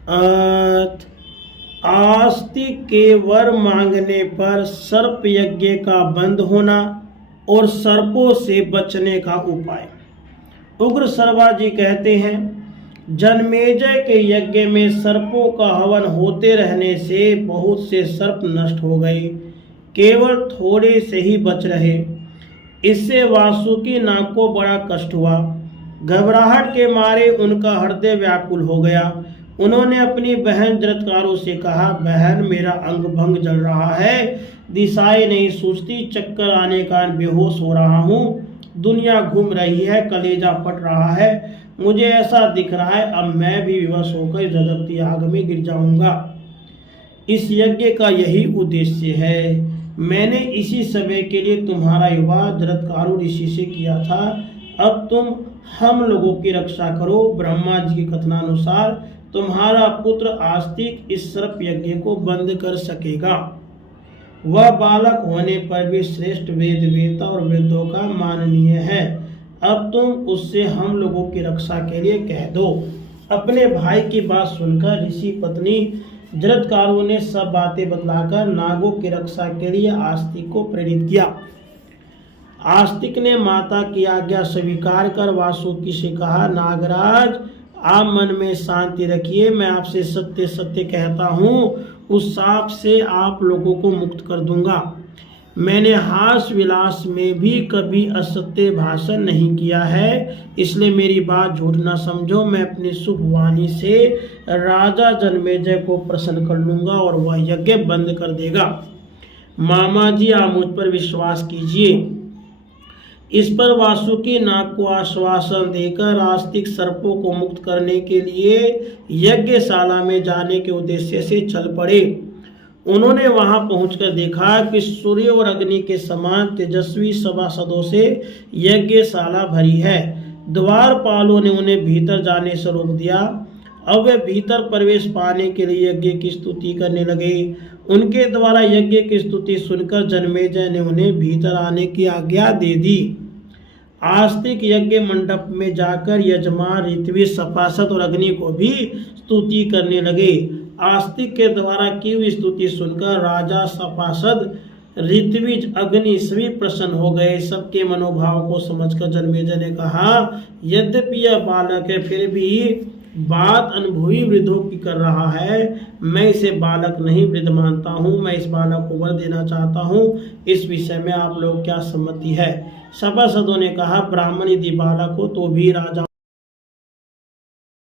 अर्थ आस्तिक के वर मांगने पर सर्प यज्ञ का बंद होना और सर्पों से बचने का उपाय। उग्र सर्वा जी कहते हैं, जन्मेजय के यज्ञ में सर्पों का हवन होते रहने से बहुत से सर्प नष्ट हो गए, केवल थोड़े से ही बच रहे। इससे वासुकी नाग को बड़ा कष्ट हुआ। घबराहट के मारे उनका हृदय व्याकुल हो गया। उन्होंने अपनी बहन जरत्कारों से कहा, बहन मेरा अंग भंग जल रहा है, दिशाएं नहीं सूझती, चक्कर आने का बेहोश हो रहा हूँ, दुनिया घूम रही है, कलेजा फट रहा है, मुझे ऐसा दिख रहा है अब मैं भी विवश होकर जगती आग में गिर जाऊंगा। इस यज्ञ का यही उद्देश्य है। मैंने इसी समय के लिए तुम्हारा विवाह जरत्कारु ऋषि से किया था। अब तुम हम लोगों की रक्षा करो। ब्रह्मा जी के कथनानुसार तुम्हारा पुत्र आस्तिक इस सर्प यज्ञ को बंद कर सकेगा। वह बालक होने पर भी श्रेष्ठ वेद वेता और वेदों का माननीय है। अब तुम उससे हम लोगों की रक्षा के लिए कह दो। अपने भाई की बात सुनकर ऋषि पत्नी जरत्कारु ने सब बातें बतलाकर नागों की रक्षा के लिए आस्तिक को प्रेरित किया। आस्तिक ने माता की आज्ञा स्वीकार कर वासुकी से कहा, नागराज आप मन में शांति रखिए, मैं आपसे सत्य सत्य कहता हूँ, उस सांप से आप लोगों को मुक्त कर दूंगा। मैंने हास विलास में भी कभी असत्य भाषण नहीं किया है, इसलिए मेरी बात झूठ न समझो। मैं अपनी शुभ वाणी से राजा जन्मेजय को प्रसन्न कर लूंगा और वह यज्ञ बंद कर देगा। मामा जी आप मुझ पर विश्वास कीजिए। इस पर वासुकी नाग को आश्वासन देकर आस्तिक सर्पों को मुक्त करने के लिए यज्ञशाला में जाने के उद्देश्य से चल पड़े। उन्होंने वहां पहुंचकर देखा कि सूर्य और अग्नि के समान तेजस्वी सभासदों से यज्ञशाला भरी है। द्वारपालों ने उन्हें भीतर जाने से रोक दिया। अब वे भीतर प्रवेश पाने के लिए यज्ञ की स्तुति करने लगे। उनके द्वारा यज्ञ की स्तुति सुनकर जन्मेजय ने उन्हें भीतर आने की आज्ञा दे दी। आस्तिक यज्ञ मंडप में जाकर यजमान ऋत्विज सभासद और अग्नि को भी स्तुति करने लगे। आस्तिक के द्वारा की हुई स्तुति सुनकर राजा सभासद ऋत्विज अग्नि सभी प्रसन्न हो गए। सबके मनोभाव को समझकर जन्मेजय ने कहा, यद्यपि यह बालक है फिर भी बात अनुभवी वृद्धों की कर रहा है। मैं इसे बालक नहीं वृद्ध मानता हूँ। मैं इस बालक को वर देना चाहता हूँ। इस विषय में आप लोग क्या सम्मति है? सभासदों ने कहा, ब्राह्मण यदि बालक हो तो भी राजा